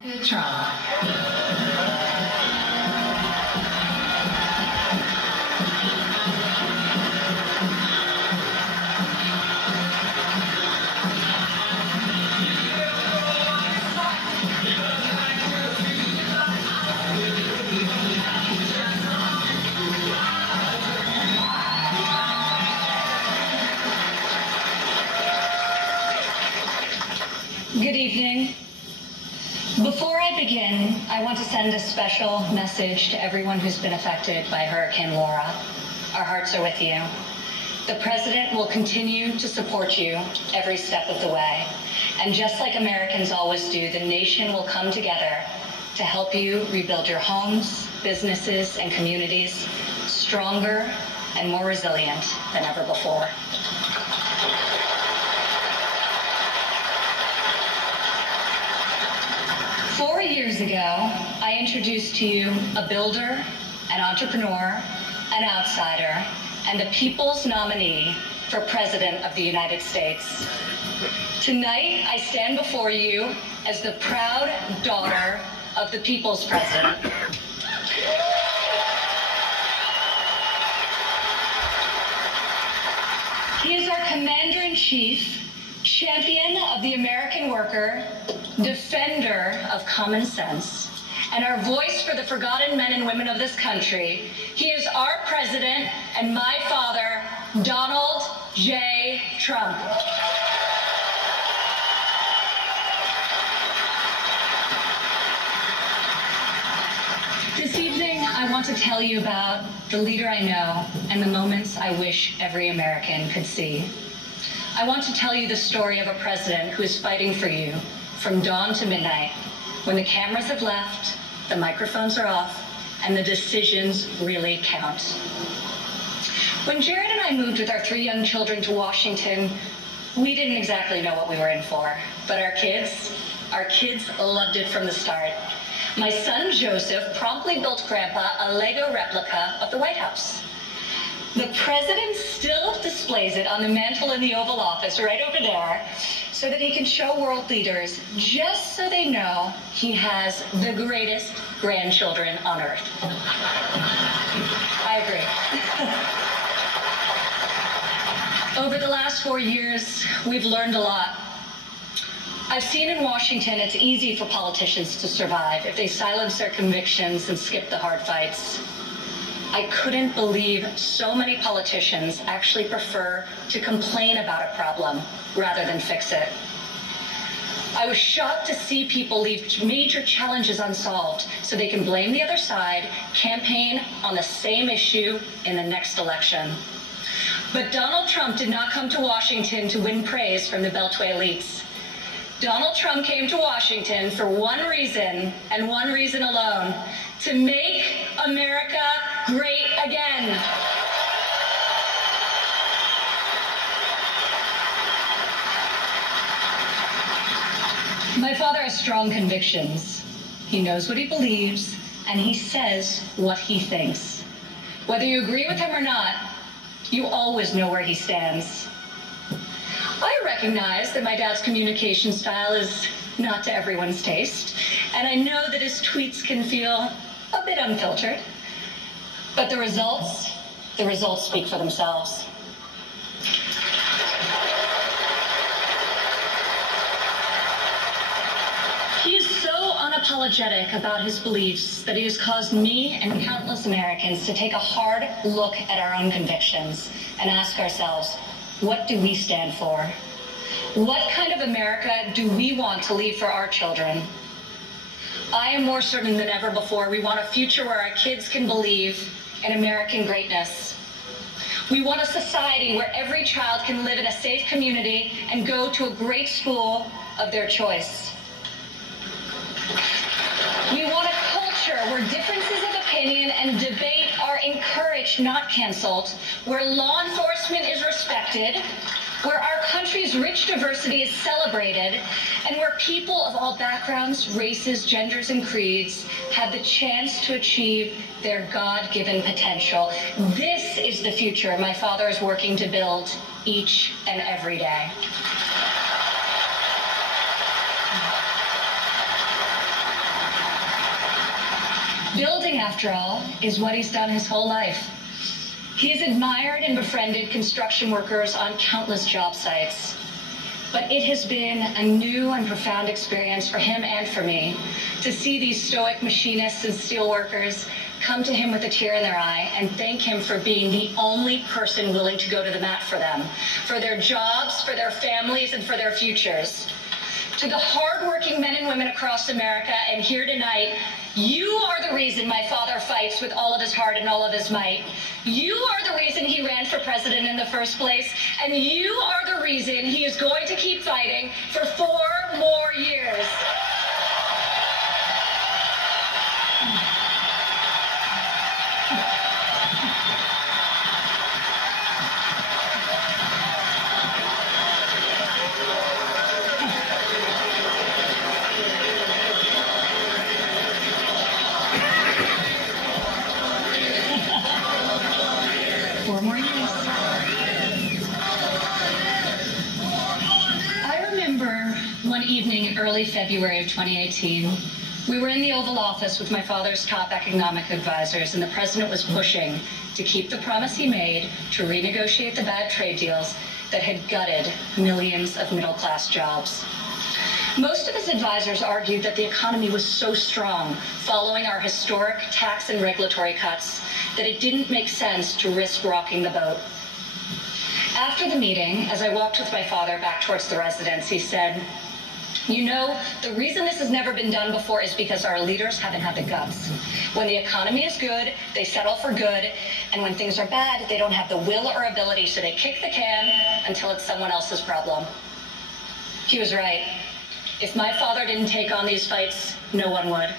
Trump. Good evening. Before I begin, I want to send a special message to everyone who's been affected by Hurricane Laura. Our hearts are with you. The President will continue to support you every step of the way. And just like Americans always do, the nation will come together to help you rebuild your homes, businesses, and communities stronger and more resilient than ever before. Four years ago, I introduced to you a builder, an entrepreneur, an outsider, and the people's nominee for President of the United States. Tonight, I stand before you as the proud daughter of the people's president. He is our commander-in-chief, champion of the American worker, defender of common sense, and our voice for the forgotten men and women of this country. He is our president and my father, Donald J. Trump. This evening, I want to tell you about the leader I know and the moments I wish every American could see. I want to tell you the story of a president who is fighting for you from dawn to midnight, when the cameras have left, the microphones are off, and the decisions really count. When Jared and I moved with our 3 young children to Washington, we didn't exactly know what we were in for, but our kids loved it from the start. My son Joseph promptly built Grandpa a Lego replica of the White House. The president still displays it on the mantle in the Oval Office right over there so that he can show world leaders, just so they know he has the greatest grandchildren on earth. I agree. Over the last 4 years, we've learned a lot. I've seen in Washington it's easy for politicians to survive if they silence their convictions and skip the hard fights. I couldn't believe so many politicians actually prefer to complain about a problem rather than fix it. I was shocked to see people leave major challenges unsolved so they can blame the other side, campaign on the same issue in the next election. But Donald Trump did not come to Washington to win praise from the Beltway elites. Donald Trump came to Washington for one reason and one reason alone: to make America great again. My father has strong convictions. He knows what he believes, and he says what he thinks. Whether you agree with him or not, you always know where he stands. I recognize that my dad's communication style is not to everyone's taste, and I know that his tweets can feel a bit unfiltered. But the results speak for themselves. He is so unapologetic about his beliefs that he has caused me and countless Americans to take a hard look at our own convictions and ask ourselves, what do we stand for? What kind of America do we want to leave for our children? I am more certain than ever before we want a future where our kids can believe in American greatness. We want a society where every child can live in a safe community and go to a great school of their choice. We want a culture where differences of opinion and debate are encouraged, not canceled, where law enforcement is respected, where our country's rich diversity is celebrated, and where people of all backgrounds, races, genders, and creeds have the chance to achieve their God-given potential. This is the future my father is working to build each and every day. Building, after all, is what he's done his whole life. He has admired and befriended construction workers on countless job sites. But it has been a new and profound experience for him and for me to see these stoic machinists and steelworkers come to him with a tear in their eye and thank him for being the only person willing to go to the mat for them, for their jobs, for their families, and for their futures. To the hardworking men and women across America and here tonight, you are the reason my father fights with all of his heart and all of his might. You are the reason he ran for president in the first place, and you are the reason he is going to keep fighting for 4 more years. One evening in early February of 2018, we were in the Oval Office with my father's top economic advisors, and the president was pushing to keep the promise he made to renegotiate the bad trade deals that had gutted millions of middle-class jobs. Most of his advisors argued that the economy was so strong following our historic tax and regulatory cuts that it didn't make sense to risk rocking the boat. After the meeting, as I walked with my father back towards the residence, he said, "You know, the reason this has never been done before is because our leaders haven't had the guts. When the economy is good, they settle for good, and when things are bad, they don't have the will or ability, so they kick the can until it's someone else's problem." He was right. If my father didn't take on these fights, no one would.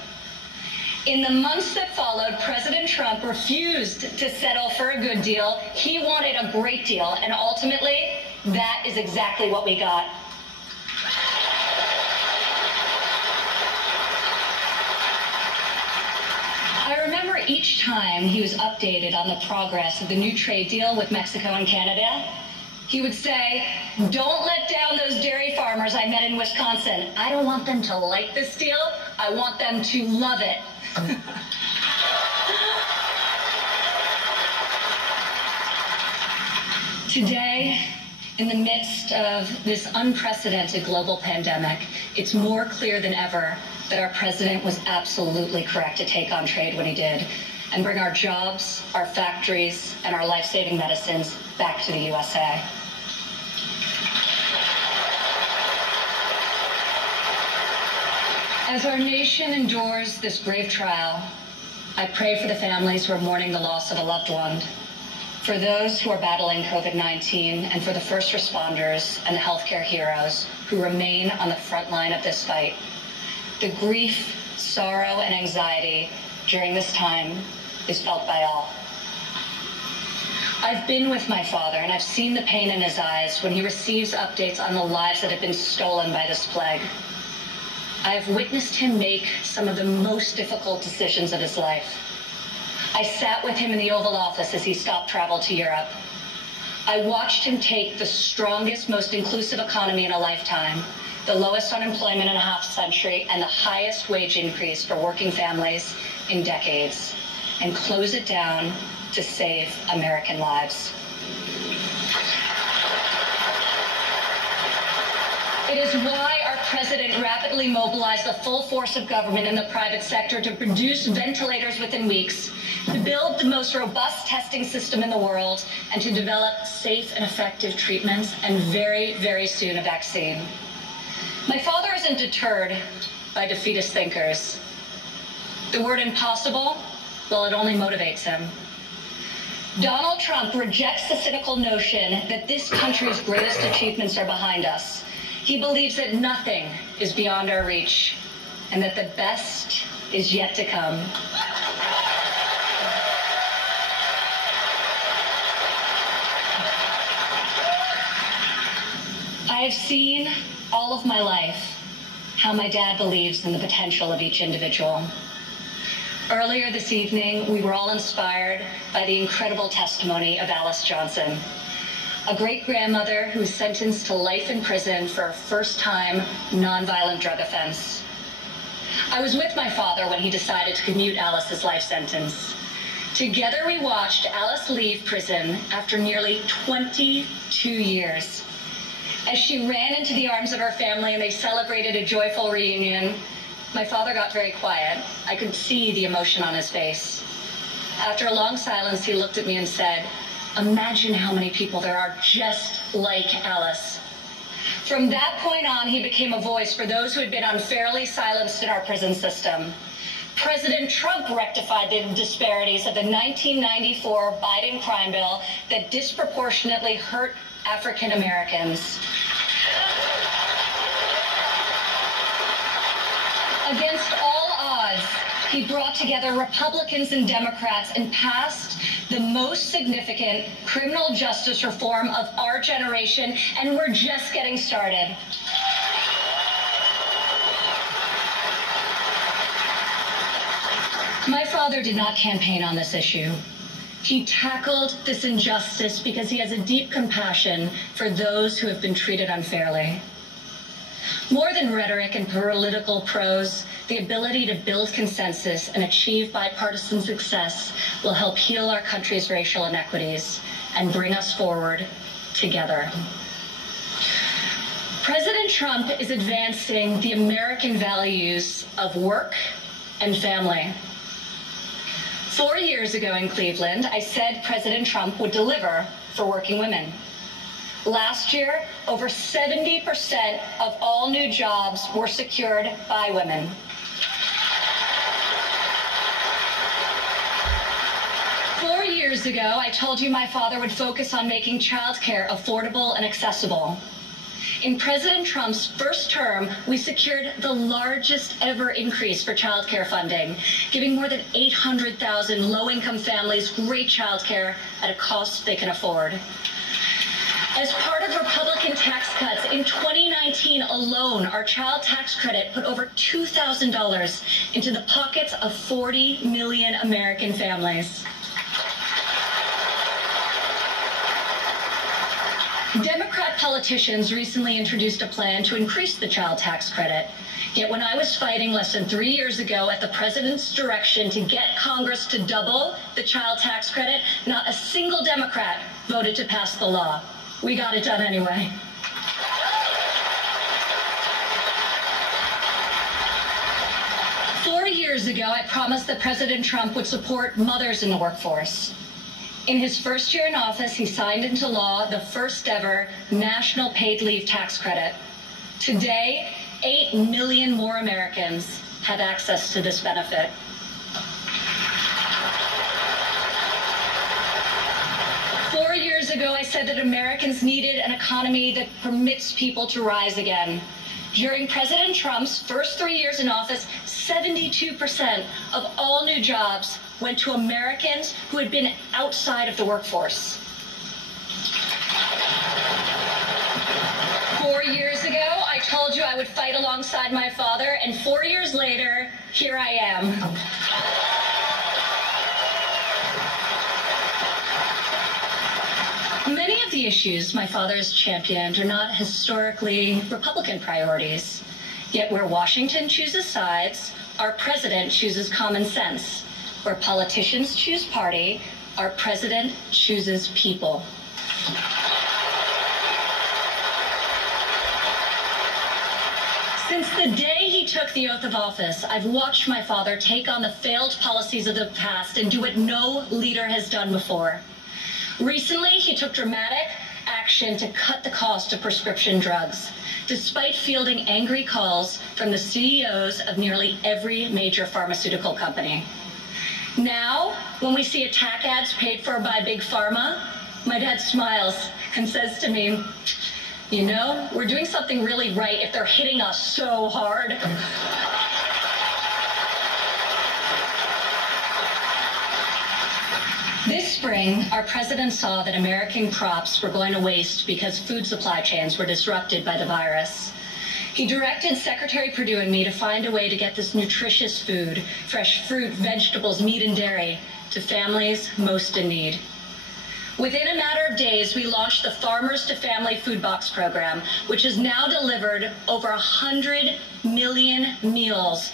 In the months that followed, President Trump refused to settle for a good deal. He wanted a great deal, and ultimately, that is exactly what we got. I remember each time he was updated on the progress of the new trade deal with Mexico and Canada, he would say, "Don't let down those dairy farmers I met in Wisconsin. I don't want them to like this deal. I want them to love it." Today, in the midst of this unprecedented global pandemic, it's more clear than ever that our president was absolutely correct to take on trade when he did and bring our jobs, our factories, and our life-saving medicines back to the USA. As our nation endures this grave trial, I pray for the families who are mourning the loss of a loved one, for those who are battling COVID-19, and for the first responders and the healthcare heroes who remain on the front line of this fight. The grief, sorrow, and anxiety during this time is felt by all. I've been with my father, and I've seen the pain in his eyes when he receives updates on the lives that have been stolen by this plague. I have witnessed him make some of the most difficult decisions of his life. I sat with him in the Oval Office as he stopped travel to Europe. I watched him take the strongest, most inclusive economy in a lifetime, the lowest unemployment in a half century, and the highest wage increase for working families in decades, and close it down to save American lives. It is why our president rapidly mobilized the full force of government and the private sector to produce ventilators within weeks, to build the most robust testing system in the world, and to develop safe and effective treatments, and very, very soon a vaccine. My father isn't deterred by defeatist thinkers. The word impossible, well, it only motivates him. Donald Trump rejects the cynical notion that this country's greatest achievements are behind us. He believes that nothing is beyond our reach and that the best is yet to come. I have seen all of my life how my dad believes in the potential of each individual. Earlier this evening, we were all inspired by the incredible testimony of Alice Johnson, a great-grandmother who was sentenced to life in prison for a first-time nonviolent drug offense. I was with my father when he decided to commute Alice's life sentence. Together we watched Alice leave prison after nearly 22 years. As she ran into the arms of her family and they celebrated a joyful reunion, my father got very quiet. I could see the emotion on his face. After a long silence, he looked at me and said, "Imagine how many people there are just like Alice." From that point on, he became a voice for those who had been unfairly silenced in our prison system. President Trump rectified the disparities of the 1994 Biden crime bill that disproportionately hurt African Americans. Against all odds, he brought together Republicans and Democrats and passed the most significant criminal justice reform of our generation, and we're just getting started. My father did not campaign on this issue. He tackled this injustice because he has a deep compassion for those who have been treated unfairly. More than rhetoric and political prose, the ability to build consensus and achieve bipartisan success will help heal our country's racial inequities and bring us forward together. President Trump is advancing the American values of work and family. 4 years ago in Cleveland, I said President Trump would deliver for working women. Last year, over 70% of all new jobs were secured by women. Four years ago, I told you my father would focus on making childcare affordable and accessible. In President Trump's first term, we secured the largest ever increase for childcare funding, giving more than 800,000 low-income families great childcare at a cost they can afford. As part of Republican tax cuts, in 2019 alone, our child tax credit put over $2,000 into the pockets of 40 million American families. Democrat politicians recently introduced a plan to increase the child tax credit. Yet when I was fighting less than 3 years ago at the president's direction to get Congress to double the child tax credit, not a single Democrat voted to pass the law. We got it done anyway. Four years ago, I promised that President Trump would support mothers in the workforce. In his first year in office, he signed into law the first ever national paid leave tax credit. Today, 8 million more Americans have access to this benefit. Four years ago, I said that Americans needed an economy that permits people to rise again. During President Trump's first 3 years in office, 72% of all new jobs went to Americans who had been outside of the workforce. 4 years ago, I told you I would fight alongside my father, and 4 years later, here I am. Many of the issues my father has championed are not historically Republican priorities. Yet where Washington chooses sides, our president chooses common sense. Where politicians choose party, our president chooses people. Since the day he took the oath of office, I've watched my father take on the failed policies of the past and do what no leader has done before. Recently, he took dramatic action to cut the cost of prescription drugs, despite fielding angry calls from the CEOs of nearly every major pharmaceutical company. Now, when we see attack ads paid for by Big Pharma, my dad smiles and says to me, "You know, we're doing something really right if they're hitting us so hard." This spring, our president saw that American crops were going to waste because food supply chains were disrupted by the virus. He directed Secretary Perdue and me to find a way to get this nutritious food, fresh fruit, vegetables, meat, and dairy, to families most in need. Within a matter of days, we launched the Farmers to Family Food Box program, which has now delivered over 100 million meals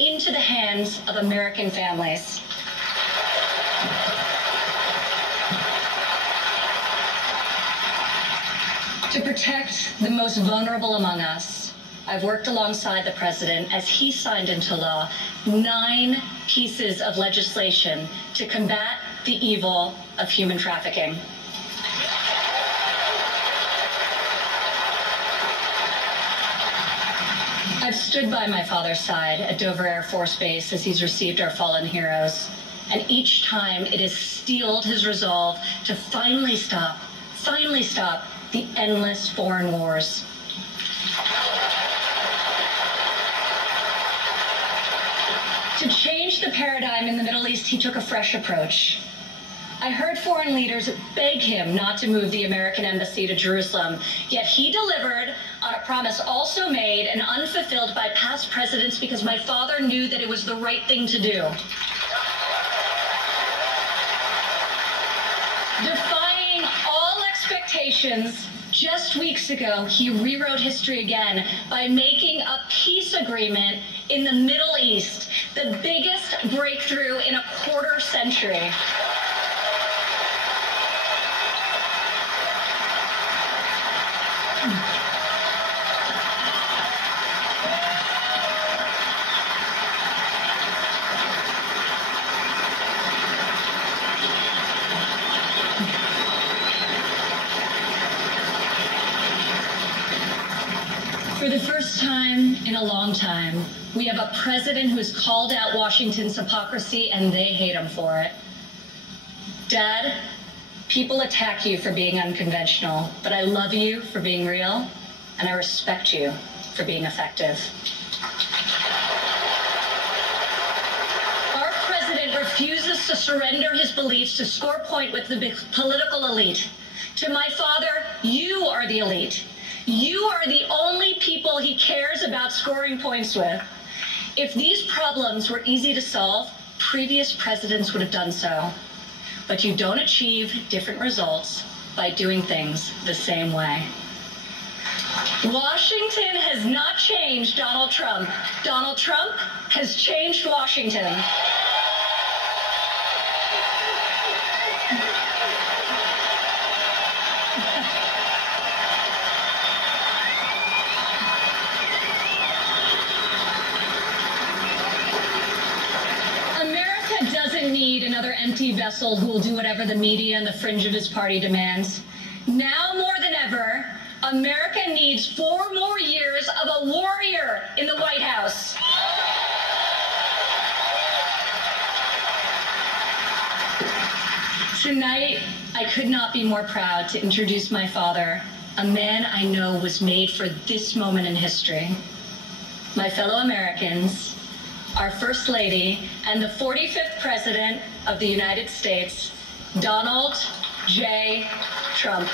into the hands of American families. To protect the most vulnerable among us, I've worked alongside the president as he signed into law 9 pieces of legislation to combat the evil of human trafficking. I've stood by my father's side at Dover Air Force Base as he's received our fallen heroes, and each time it has steeled his resolve to finally stop the endless foreign wars. To change the paradigm in the Middle East, he took a fresh approach. I heard foreign leaders beg him not to move the American embassy to Jerusalem, yet he delivered on a promise also made and unfulfilled by past presidents because my father knew that it was the right thing to do. Defying all expectations, just weeks ago, he rewrote history again by making a peace agreement in the Middle East, the biggest breakthrough in a quarter century. For the first time in a long time, we have a president who has called out Washington's hypocrisy, and they hate him for it. Dad, people attack you for being unconventional, but I love you for being real, and I respect you for being effective. Our president refuses to surrender his beliefs to score point with the political elite. To my father, you are the elite. You are the only people he cares about scoring points with. If these problems were easy to solve, previous presidents would have done so. But you don't achieve different results by doing things the same way. Washington has not changed Donald Trump. Donald Trump has changed Washington. Need another empty vessel who will do whatever the media and the fringe of his party demands. Now more than ever, America needs 4 more years of a warrior in the White House. Tonight, I could not be more proud to introduce my father, a man I know was made for this moment in history. My fellow Americans, our First Lady, and the 45th President of the United States, Donald J. Trump.